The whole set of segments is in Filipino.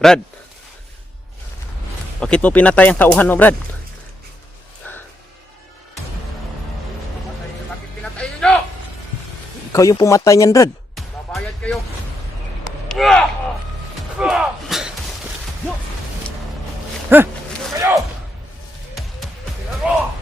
Brad, bakit mo pinatay ang tauhan mo, Brad? Bakit pinatay ninyo? Ikaw yung pumatay niyan, Brad. Babayad kayo. Kayo! Tingnan mo!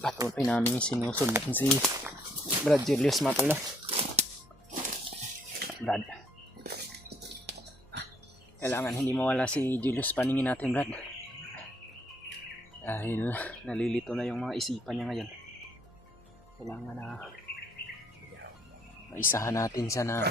Patuloy namin yung sinusundan si Brad Julius Matol, no? Brad, kailangan hindi mawala si Julius paningin natin, Brad. Dahil nalilito na yung mga isipan niya ngayon. Kailangan na maisahan natin siya na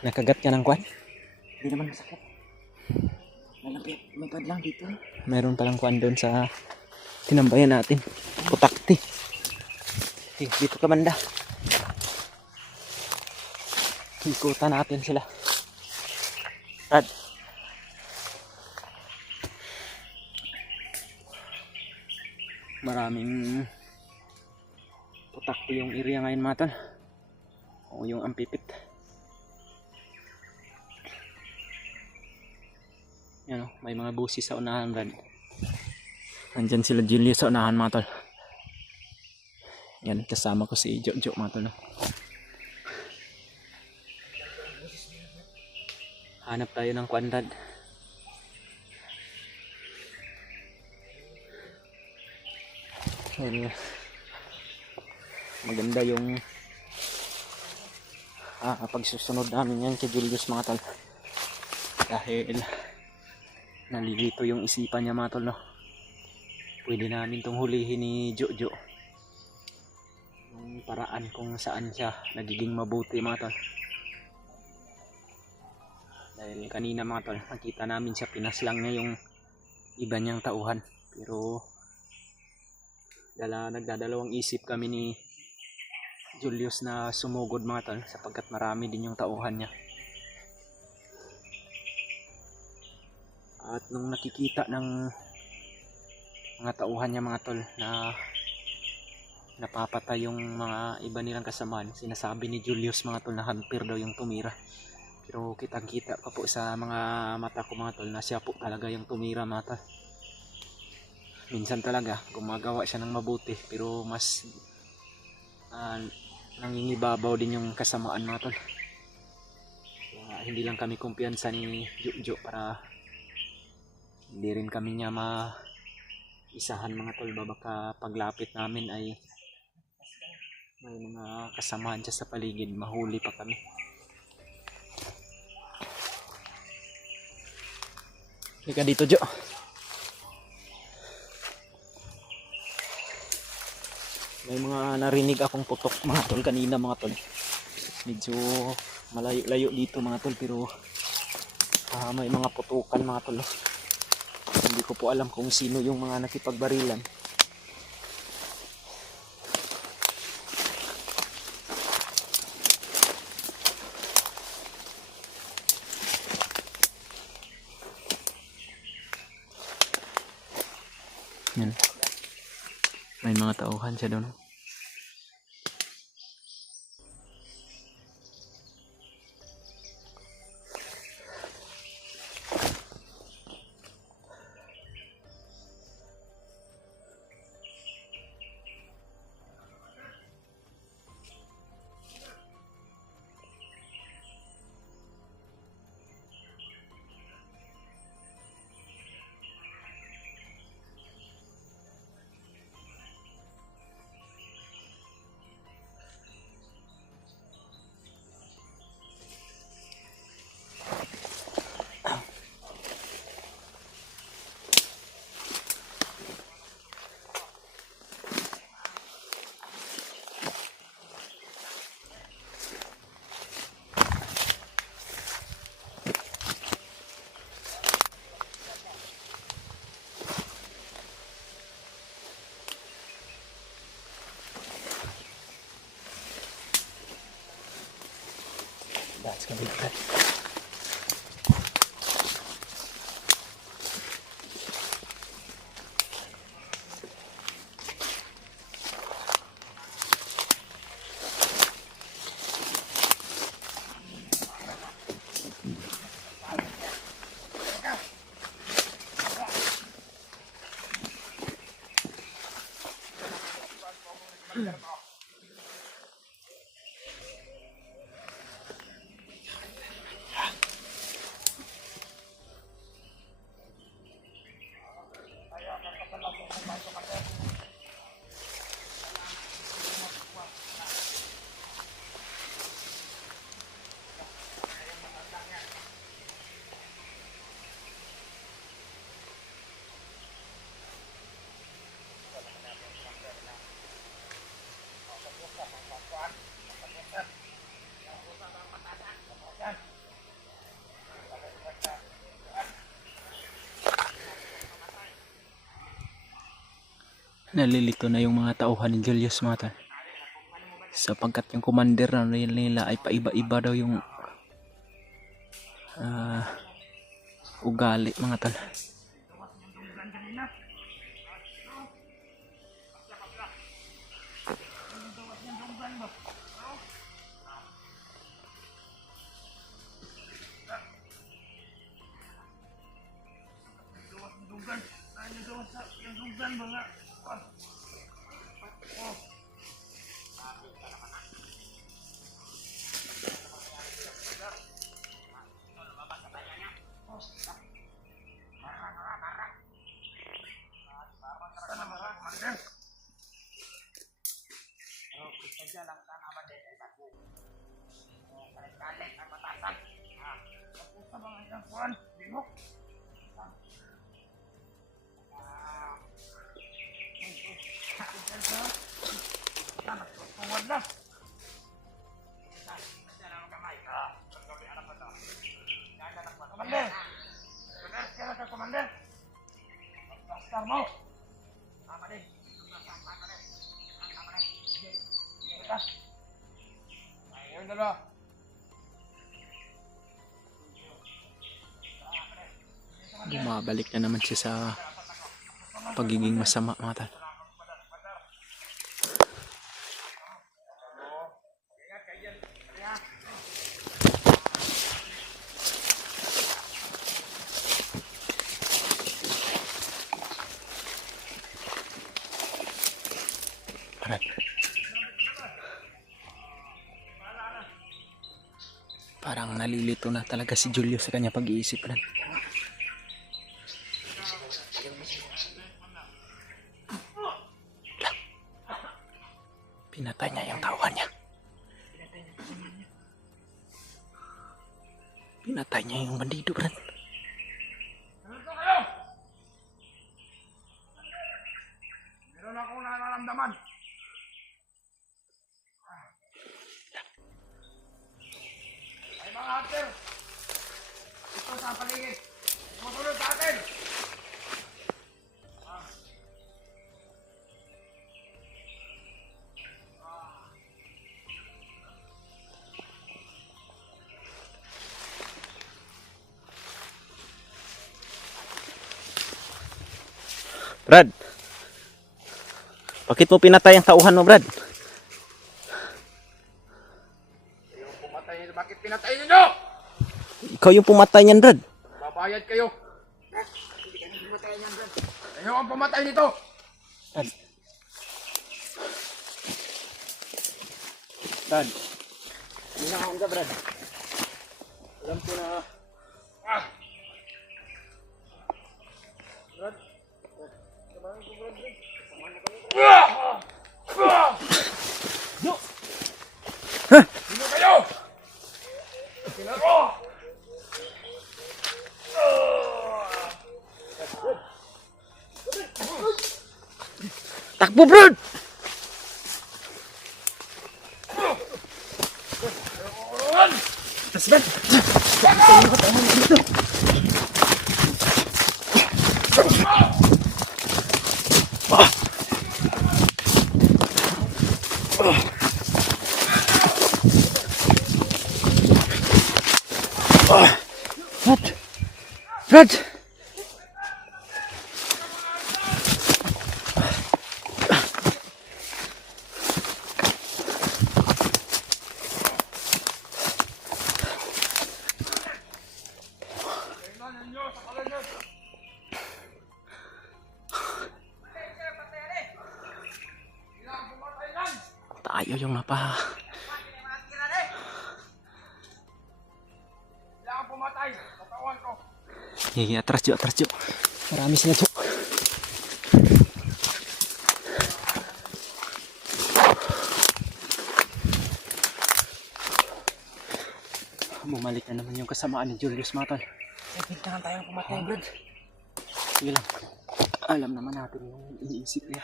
nakagat ka ng kwan? Hindi naman masakit. Malapit, may pad lang dito. Meron palang kwan doon sa tinambayan natin. Putakti. Dito ka banda. Ikutan natin sila. Brad. Maraming putakti yung area ngayon, mga tol. O yung ampipit. Yan, may mga busis sa unahan, Brad. Nandyan sila Julius sa unahan, mga tol. Yan, kasama ko si Jojo, mga tol. Hanap tayo ng kwandad. Maganda yung pagsusunod namin yan kay Julius, mga tol. Dahil nalilito yung isipan niya, mga tol, no? Pwede namin tong hulihin ni Jojo. Yung paraan kung saan siya nagiging mabuti, mga tol. Dahil kanina, mga tol, nakita namin siya, pinaslang niya yung iba niyang tauhan. Pero nagdadalawang isip kami ni Julius na sumugod, mga tol, sapagkat marami din yung tauhan niya. At nung nakikita ng mga tauhan niya, mga tol, na napapatay yung mga iba nilang kasamaan, sinasabi ni Julius, mga tol, na hampir daw yung tumira. Pero kitang kita pa po sa mga mata ko, mga tol, na siya po talaga yung tumira, mga tol. Minsan talaga gumagawa siya ng mabuti, pero mas nangingibabaw din yung kasamaan, mga tol. Hindi lang kami kumpiyansa ni Jojo para hindi rin kami niya maisahan, mga tol. Baka paglapit namin ay may mga kasamaan siya sa paligid, mahuli pa kami. Halika dito, Jo. May mga narinig akong putok, mga tol, kanina, mga tol. Medyo malayo-layo dito, mga tol, pero may mga putukan, mga tol. Hindi ko po alam kung sino yung mga nakipagbarilan. Yan. May mga tauhan siya doon. Sa kabila, Brad. Nalilito na yung mga tauhan ni Julius, mga tol. Sapagkat yung commander na nila ay paiba-iba daw yung ugali, mga tol. Bumabalik na naman siya sa pagiging masama, mga tol. Parang nalilito na talaga si Julius sa kanya pag-iisip, Brad. Pinatay niya yung tauhan niya. Pinatay niya yung bandido, Brad. Meron akong nararamdaman. Ay mga hunter, ito sa paligid. Sumunod sa atin. Brad, bakit mo pinatay ang tauhan mo, Brad? Yung pumatay nito, bakit pinatay ninyo? Ikaw yung pumatay niyan, Brad. Babayad kayo. Hindi ka nang pumatay niyan, Brad. Kayo ang pumatay nito. Brad. Hinahon ka, Brad. Alam ko na... Brad. Samahan ko, Brad. Samahan na kami. No! Sino kayo? Sino ko? Takbo, Brad! Brad! Brad! Tingnan ninyo sa kalanyan. Kailangan pumatay yan. Tayo yung napa. Kailangan pumatay. Katawan ko. Sige, atras Jo, atras Jo. Marami sila Jo. Bumalik na naman yung kasamaan ni Julius mga tol. May pintangan tayong pumatay, Brad. Sige lang. Alam naman natin yung iniisip niya.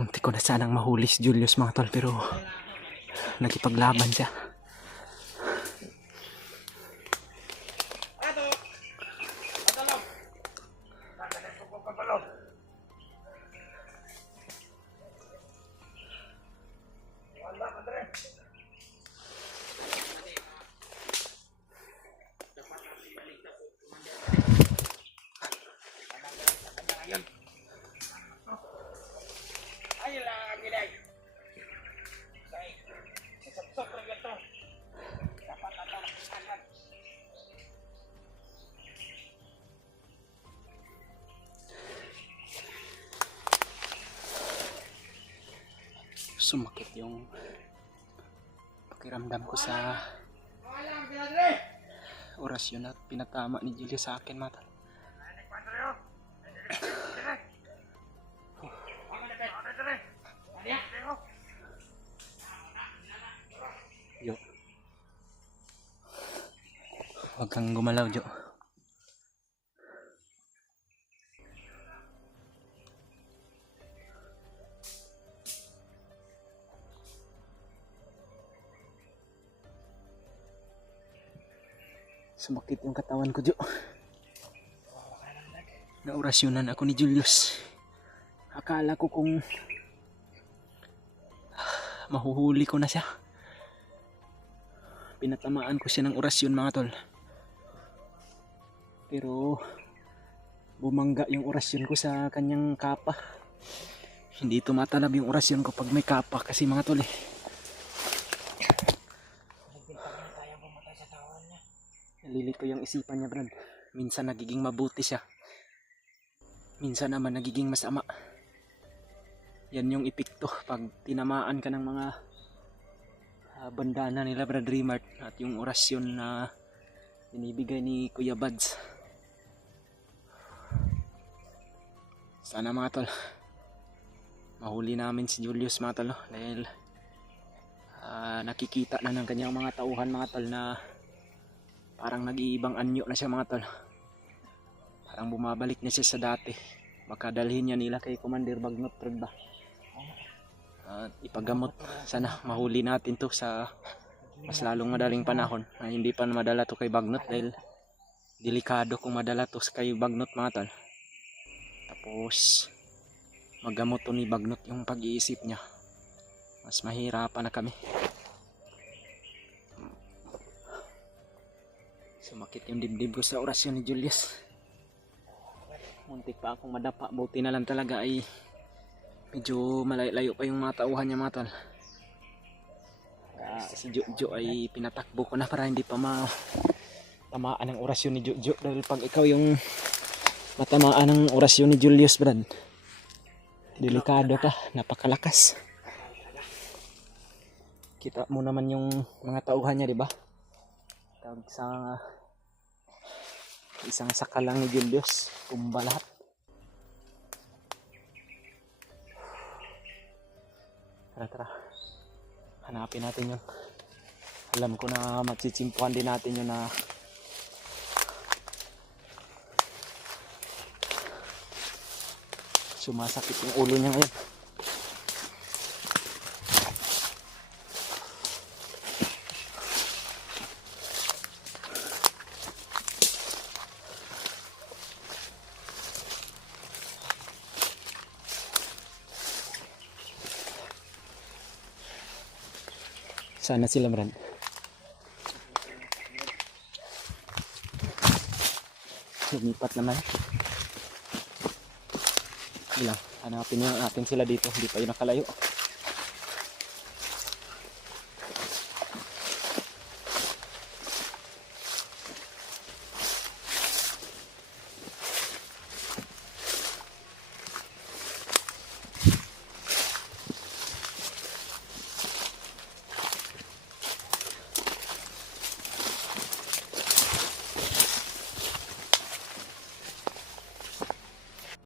Muntik ko na sanang mahuli si Julius mga tol, pero nagipaglaban siya. Ato! Atalo! Nagalit ko kong kabalo. Wala, Andre. Ayun lang ang gilay. Sasapsok lang ito. Dapat ata nakikanan. Sumakit yung pakiramdam ko sa Wala ang ginadre! orasyon at pinatama ni Julius sa akin mga tol. Jo. Huwag kang gumalaw, Jo. Sumakit yung katawan ko, Jo. Naorasyonan ako ni Julius. Akala ko kung mahuhuli ko na siya. Pinatamaan ko siya ng orasyon mga tol. Pero bumangga yung orasyon ko sa kanyang kapa. Hindi tumatalab yung orasyon ko pag may kapa kasi mga tol eh. Nalilito yung isipan niya, Brad. Minsan nagiging mabuti siya. Minsan naman nagiging masama. Yan yung epekto pag tinamaan ka ng mga bandana nila Brad Rimart at yung orasyon na binibigay ni Kuya Buds. Sana mga tol mahuli namin si Julius mga tol, no? Dahil nakikita na ng kanyang mga tauhan mga tol na parang nag-iibang anyo na siya mga tol. Parang bumabalik na siya sa dati. Baka dalhin niya nila kay Commander Bagnot Brad ba? Ipagamot. Sana mahuli natin to sa mas lalong madaling panahon na hindi pa madala to kay Bagnot dahil delikado kung madala to kay Bagnot mga tol. Tapos magamot to ni Bagnot yung pag-iisip niya. Mas mahirapan na kami. Sumakit yung dibdib ko sa orasyon ni Julius. Muntik pa akong madapa. Buti na lang talaga ay medyo malayo pa yung mga tauhan niya mga tol. Si Jojo ay pinatakbo ko na para hindi pa matamaan ng orasyon ni Jojo. Dahil pag ikaw yung matamaan ng orasyon ni Julius Brad, delikado ka, napakalakas. Kita mo naman yung mga tauhan niya, di ba? Tawag sa isang saka lang ni Julius, tumba lahat. Tara. Hanapin natin yun. Alam ko na matsitsimpuhan din natin yun na sumasakit yung ulo niya ngayon. Sana sila, Brad. Lumipat naman. Ilang, hanapin yung atin sila dito. Hindi pa yun nakalayo.